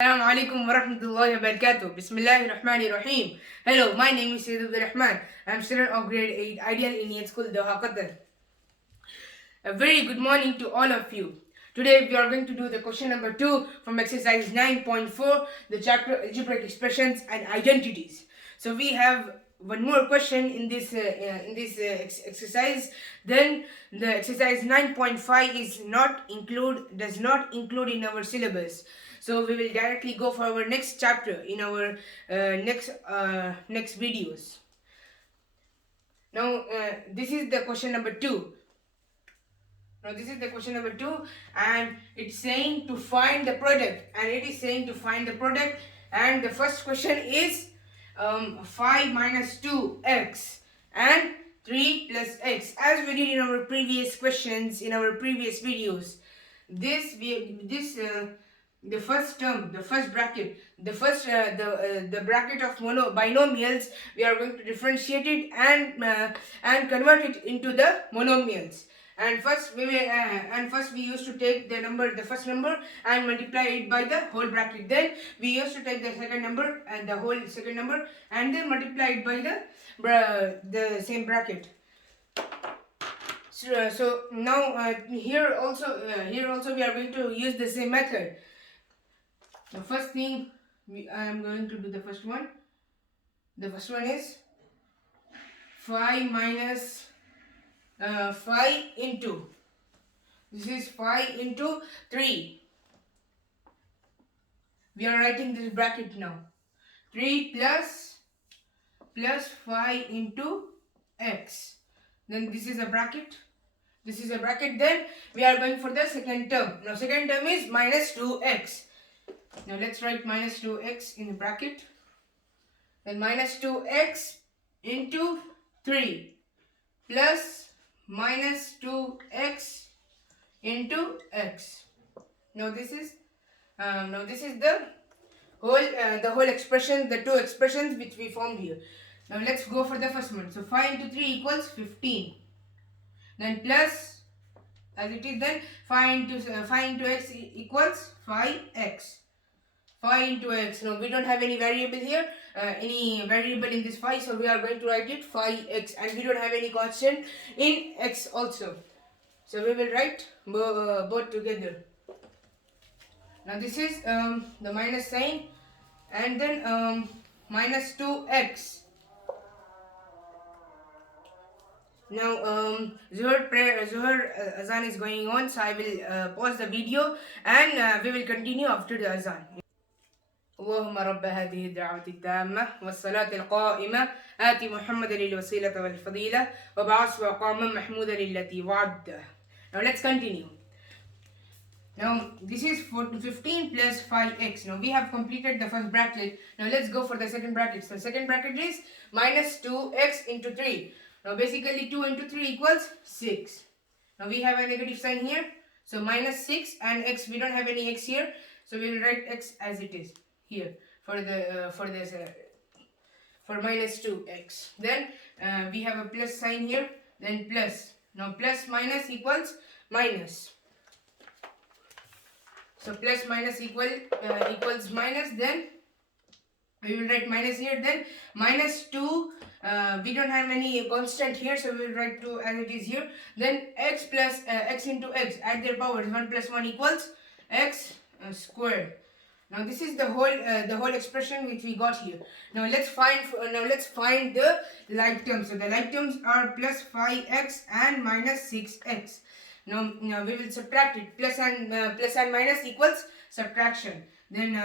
Assalamu alaikum wa rahmatullahi wa barakatuh. Bismillahir Rahmanir Rahim. Hello, my name is Sayyid Abdul Rahman. I am student of grade 8 Ideal Indian School, Doha, Qatar. A very good morning to all of you. Today we are going to do the question number 2 from exercise 9.4, the chapter Algebraic expressions and identities. So we have one more question in this exercise. Then the exercise 9.5 does not include in our syllabus. So we will directly go for our next chapter in our next videos. Now this is the question number 2. Now this is the question number 2, and it's saying to find the product, and the first question is 5 minus 2x and 3 plus x, as we did in our previous questions, in our previous videos. The first term, the first bracket, the bracket of binomials, we are going to differentiate it and convert it into the monomials. And first we used to take the first number and multiply it by the whole bracket. Then we used to take the second number and the whole second number and then multiply it by the same bracket. So now here also we are going to use the same method. The first thing I am going to do the first one. The first one is 5 minus 5 into, this is 5 into 3. We are writing this bracket now. 3 plus 5 into x. Then this is a bracket. Then we are going for the second term. Now second term is minus 2x. Now let's write minus 2x in the bracket. Then minus 2x into 3 plus minus 2x into x. Now this is the whole expression, the two expressions which we formed here. Now let's go for the first one. So 5 into 3 equals 15. Then plus, as it is, then 5 into x equals 5x. 5 into x. Now we don't have any variable here, any variable in this 5, so we are going to write it 5x, and we don't have any constant in x also, so we will write both together. Now this is the minus sign, and then minus 2x. Now Zuhur azan is going on, so I will pause the video and we will continue after the azan. اللهم رب هذه الدعوة التامة والصلاة القائمة آت محمدا الوسيلة والفضيلة وابعثه مقاما محمودا التي وعدته. Now let's continue. Now this is 15 plus 5x. Now we have completed the first bracket. Now let's go for the second bracket. So second bracket is minus 2x into 3. Now basically 2 into 3 equals 6. Now we have a negative sign here. So minus 6 and x, we don't have any x here. So we will write x as it is here for minus 2x. Then we have a plus sign here, then plus. Now plus minus equals minus. So plus minus equals minus. Then we will write minus here. Then minus 2. We don't have any constant here, so we will write 2 as it is here. Then x plus x into x, add their powers. 1 plus 1 equals x squared. Now this is the whole expression which we got here. Now let's find the like terms. So the like terms are plus 5x and minus 6x. Now we will subtract it. Plus and minus equals subtraction. Then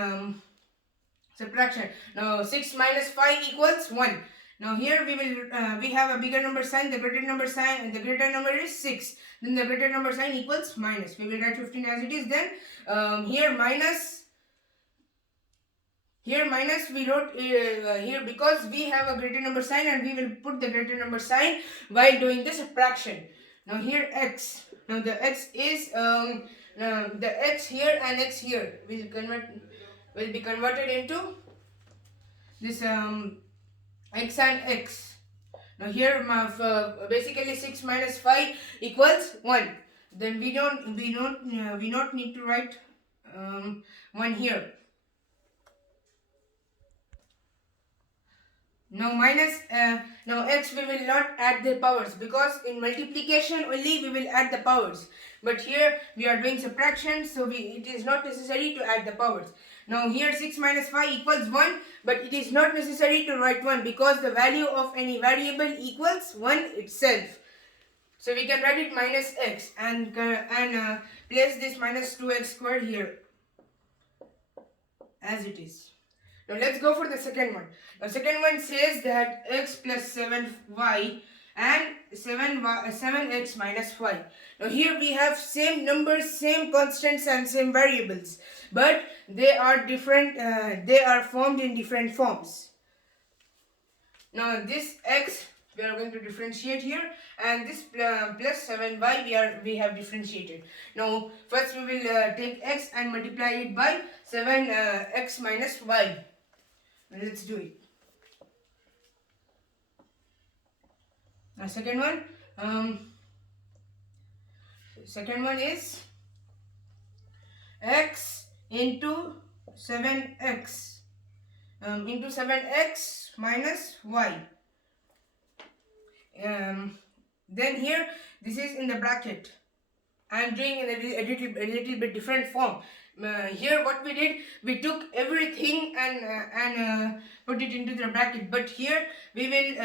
subtraction. Now 6 minus 5 equals 1. Now here we have a bigger number sign, the greater number is 6. Then the greater number sign equals minus. We will write 15 as it is. Then here minus we wrote here because we have a greater number sign, and we will put the greater number sign while doing the subtraction. Now here x. Now the x is the x here and x here will be converted into this x and x. Now here basically 6 minus 5 equals 1. Then we don't need to write 1 here. Now minus, now x we will not add the powers, because in multiplication only we will add the powers. But here we are doing subtraction, so it is not necessary to add the powers. Now here 6 minus 5 equals 1, but it is not necessary to write 1 because the value of any variable equals 1 itself. So we can write it minus x and place this minus 2x squared here as it is. Now let's go for the second one. The second one says that x plus 7y and 7x minus y. Now here we have same numbers, same constants and same variables, but they are different, they are formed in different forms. Now this x we are going to differentiate here, and this plus 7y we have differentiated. Now first we will take x and multiply it by 7x minus y. Let's do it. Now second one is x into 7x into 7x minus y. Then here this is in the bracket. I am doing in a little bit different form. Here what we did, we took everything and put it into the bracket, but here we will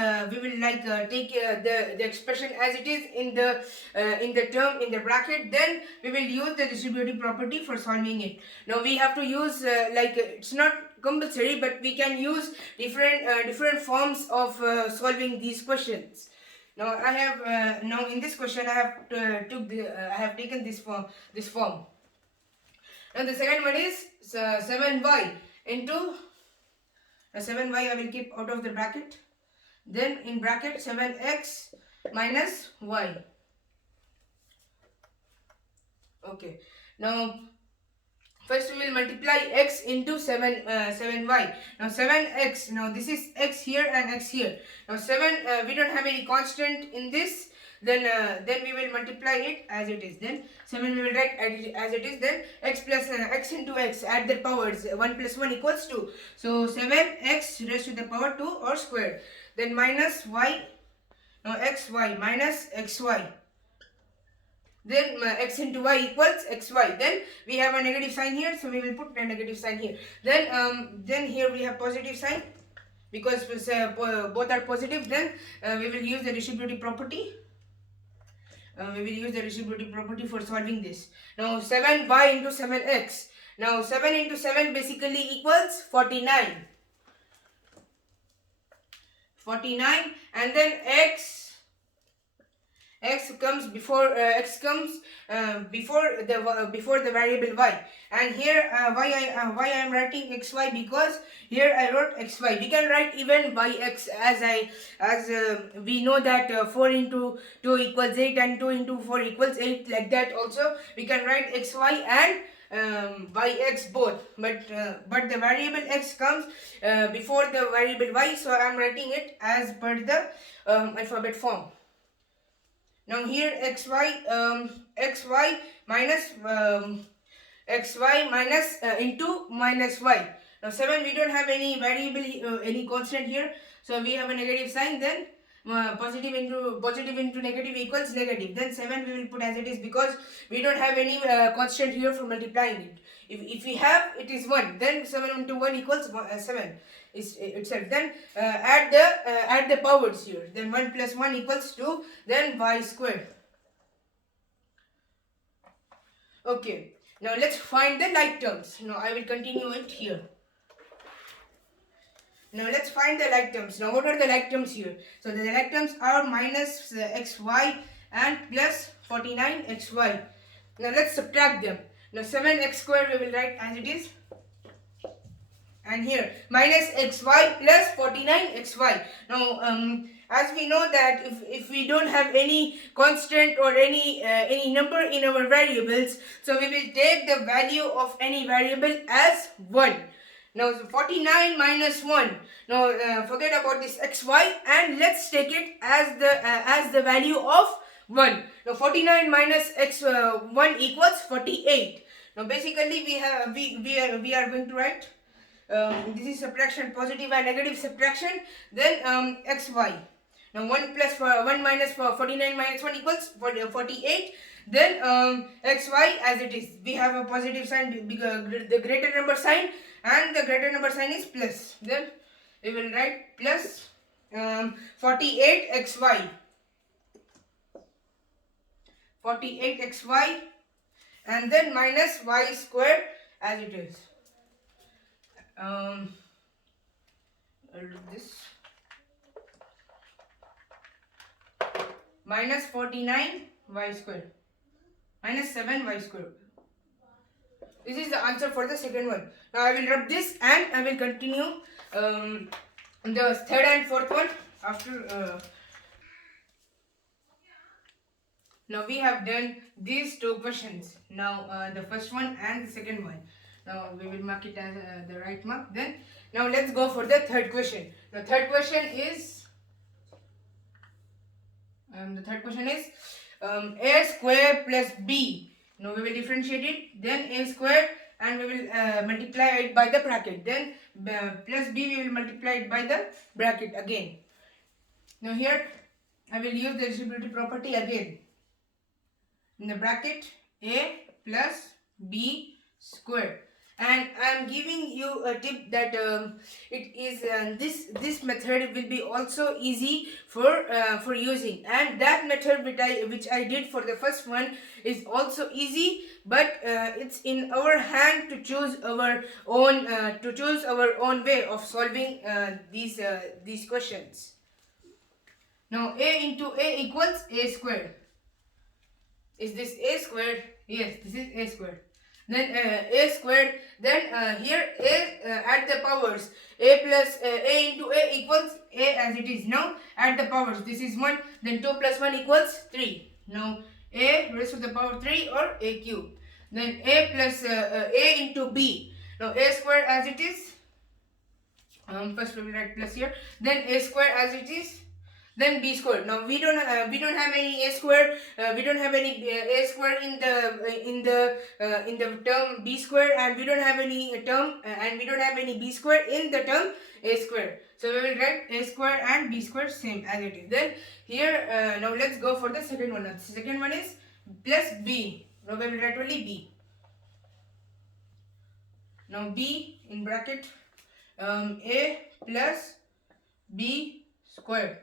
like take the expression as it is in the term in the bracket. Then we will use the distributive property for solving it. Now we have to use like it's not compulsory, but we can use different forms of solving these questions. Now I have now in this question I have taken this form. Now the second one is 7y into 7y I will keep out of the bracket. Then in bracket 7x minus y. Okay. Now first we will multiply x into 7y. Now 7x, now this is x here and x here. Now 7, we don't have any constant in this. Then we will multiply it as it is. Then 7 we will write as it is. Then x plus x into x, add the powers. 1 plus 1 equals 2. So 7x raised to the power 2 or squared. Then minus y, now xy minus xy. Then x into y equals xy. Then we have a negative sign here, so we will put a negative sign here. Then here we have positive sign because both are positive. Then we will use the distributive property. We will use the distributive property for solving this. Now 7y into 7x. Now 7 into 7 basically equals 49. 49, and then x comes before before the variable y, and here why I am writing xy, because here I wrote xy. We can write even yx as we know that 4 into 2 equals 8 and 2 into 4 equals 8. Like that also we can write xy and yx both, but the variable x comes before the variable y, so I am writing it as per the alphabet form. Now here xy minus into minus y. Now 7 we don't have any variable, any constant here, so we have a negative sign. Then positive into negative equals negative. Then 7 we will put as it is because we don't have any constant here for multiplying it. If we have, it is 1. Then 7 into 1 equals 7 itself. Then add the powers here. Then 1 plus 1 equals 2. Then y squared. Okay. Now let's find the like terms. Now I will continue it here. Now let's find the like terms. Now what are the like terms here? So the like terms are minus xy and plus 49xy. Now let's subtract them. Now 7x squared we will write as it is. And here minus xy plus 49xy. Now as we know that if we don't have any constant or any number in our variables, so we will take the value of any variable as 1. Now 49 minus 1. Now forget about this xy and let's take it as the value of 1. Now 49 minus x1 equals 48. Now basically we are going to write this is subtraction, positive and negative subtraction. Then xy. Now 1 plus 1 minus 49 minus 1 equals 48. Then xy as it is. We have a positive sign, the greater number sign, and the greater number sign is plus. Then we will write plus 48 xy. 48 xy, and then minus y square as it is. I'll do this. Minus 49 y square. Minus 7 y square. This is the answer for the second one. Now I will rub this and I will continue the third and fourth one after. Now we have done these two questions. Now the first one and the second one. Now we will mark it as the right mark. Then now let's go for the third question. The third question is a square plus b. Now we will differentiate it. Then a square, and we will multiply it by the bracket. Then plus b we will multiply it by the bracket again. Now here I will use the distributive property again. In the bracket a plus b squared, and I am giving you a tip that it is this method will be also easy for using, and that method which I did for the first one is also easy, but it's in our hand to choose our own way of solving these questions. Now a into a equals a squared. Is this a squared? Yes, this is a squared. Then a squared. Then here a add the powers. A plus a into a equals a as it is. Now add the powers. This is 1. Then 2 plus 1 equals 3. Now a raised to the power 3 or a cube. Then a plus a into b. Now a squared as it is. First we will write plus here. Then a squared as it is. Then b squared. Now we don't have any a square. We don't have any a square in the term b square, and we don't have any term and we don't have any b square in the term a square. So we will write a square and b square same as it is. Then here now let's go for the second one. Now the second one is plus b. Now we will write only b. Now b in bracket a plus b squared.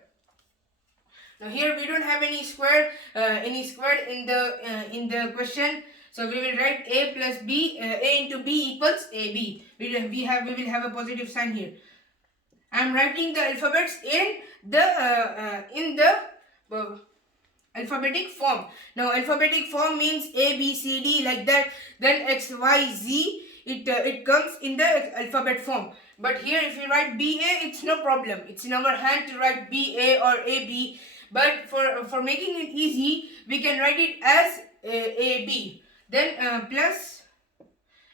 Now here we don't have any square in the question, so we will write a plus b. A into b equals ab. We will have a positive sign here. I am writing the alphabets in the alphabetic form. Now alphabetic form means a b c d like that. Then x y z. It comes in the alphabet form. But here if you write ba, it's no problem. It's in our hand to write ba or ab. But for making it easy, we can write it as AB. Then plus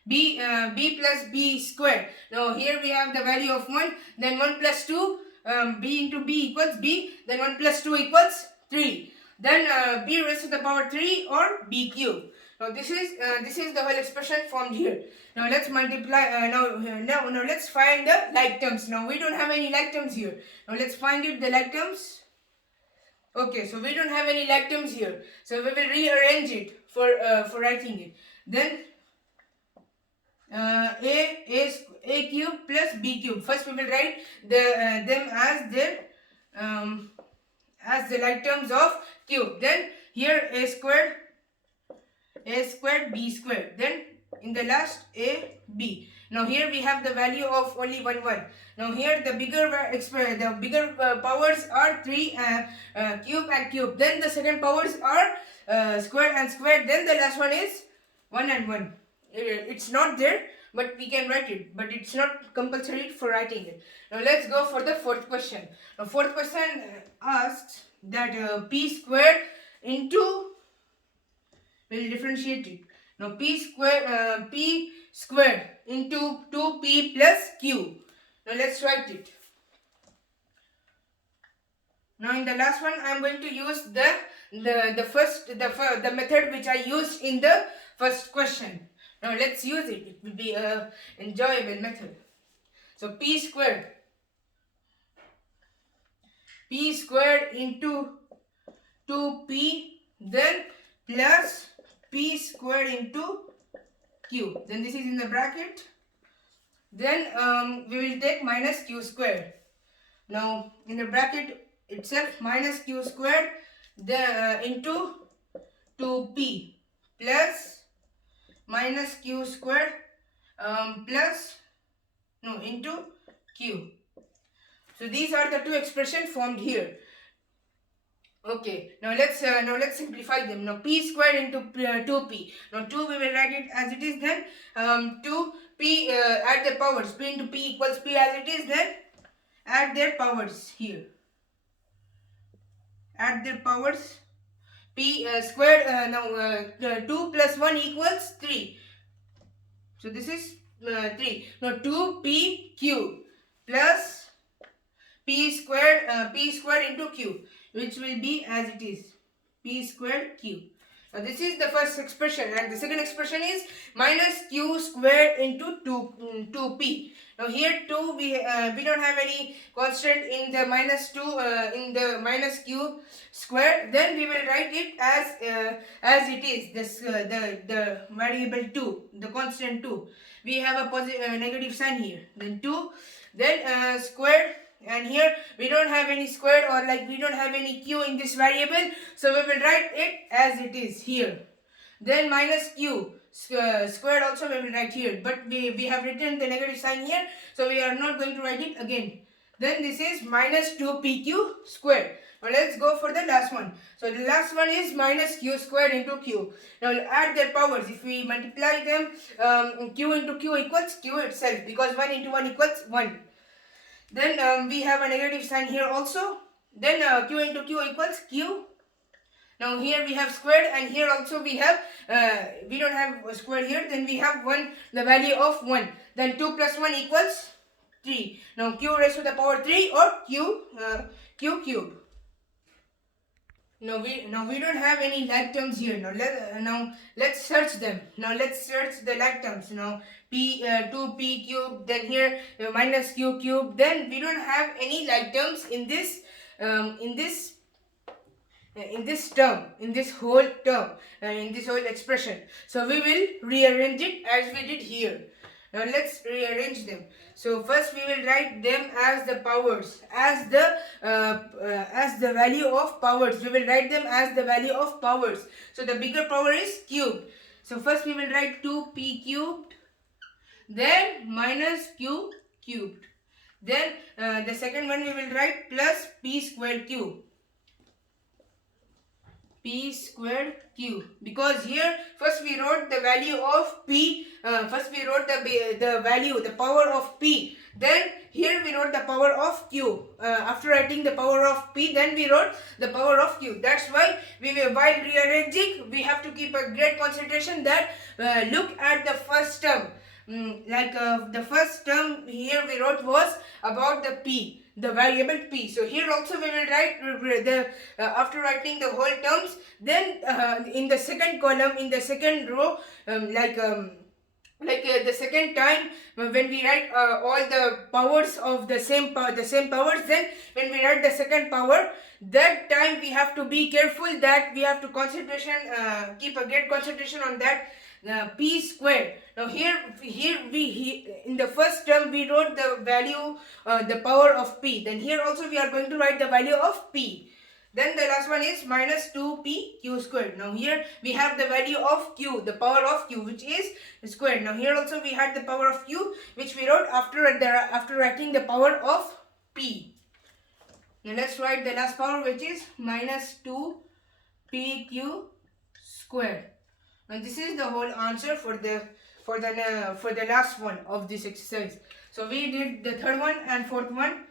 b plus b squared. Now here we have the value of 1. Then 1 plus 2, b into b equals b. Then 1 plus 2 equals 3. Then b raised to the power 3 or b cube. Now this is the whole expression formed here. Now let's multiply. Now let's find the like terms. Now we don't have any like terms here. Now let's find it the like terms. Okay, so we don't have any like terms here, so we will rearrange it for writing it. Then a cube plus b cube. First we will write them as the like terms of cube. Then here a squared b squared. Then in the last a b. Now here we have the value of only 1 1. Now here the bigger powers are 3 cube and cube. Then the second powers are squared and squared. Then the last one is 1 and 1. It's not there, but we can write it. But it's not compulsory for writing it. Now let's go for the fourth question. The fourth question asks that p squared into, we'll differentiate it. Now p squared into 2p plus q. Now let's write it. Now in the last one I am going to use the method which I used in the first question. Now let's use it. It will be a enjoyable method. So p squared into 2p, then plus p squared into q. Then this is in the bracket. Then we will take minus q squared. Now in the bracket itself, minus q squared into 2p plus minus q squared into q. So these are the two expressions formed here. Okay, now let's simplify them. Now p squared into 2p. Now 2 we will write it as it is. Then 2p add the powers. P into p equals p as it is. Then add their powers here. Add their powers. P squared. 2 plus 1 equals 3. So this is 3. Now 2p cube plus p squared into q, which will be as it is, p squared q. Now this is the first expression, and the second expression is minus q squared into 2p. Now here 2 we don't have any constant in the minus 2 in the minus q squared. Then we will write it as it is, this the variable 2, the constant 2. We have a positive negative sign here. Then 2, then squared. And here we don't have any squared, or like we don't have any q in this variable, so we will write it as it is here. Then minus q squared also we will write here, but we have written the negative sign here, so we are not going to write it again. Then this is minus 2pq squared. Now let's go for the last one. So the last one is minus q squared into q. Now add their powers. If we multiply them, q into q equals q itself, because 1 into 1 equals 1. Then we have a negative sign here also. Then q into q equals q. Now here we have squared, and here also we have, we don't have a squared here. Then we have 1, the value of 1. Then 2 plus 1 equals 3. Now q raised to the power 3, or q cube. Now we don't have any like terms here. Now let's search them. Now let's search the like terms. Now 2p cube, then here minus q cube. Then we don't have any like terms in this term, in this whole term, in this whole expression. So we will rearrange it as we did here. Now let's rearrange them. So first we will write them as the powers, as the value of powers. We will write them as the value of powers. So the bigger power is cubed. So first we will write 2p cubed, then minus q cubed. Then the second one we will write plus p squared cube. P squared q, because here first we wrote the value of p, first we wrote the value, the power of p, then here we wrote the power of q. After writing the power of p, then we wrote the power of q. That's why while rearranging, we have to keep a great concentration that look at the first term. The first term here we wrote was about the p, the variable p. So here also we will write after writing the whole terms, then in the second column, in the second row, the second time when we write all the powers of the same powers, then when we write the second power, that time we have to be careful that we have to keep a great concentration on that p squared. Now here in the first term we wrote the value, the power of p. Then here also we are going to write the value of p. Then the last one is minus 2p q squared. Now here we have the value of q, the power of q, which is squared. Now here also we had the power of q, which we wrote after writing the power of p. Now let's write the last power, which is minus 2pq squared. Now this is the whole answer for the last one of this exercise. So we did the third one and fourth one.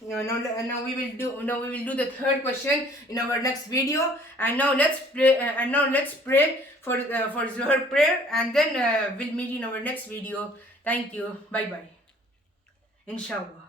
Now we will do the third question in our next video. And now let's pray for Zuhr prayer, and then we'll meet in our next video. Thank you. Bye bye. Inshallah.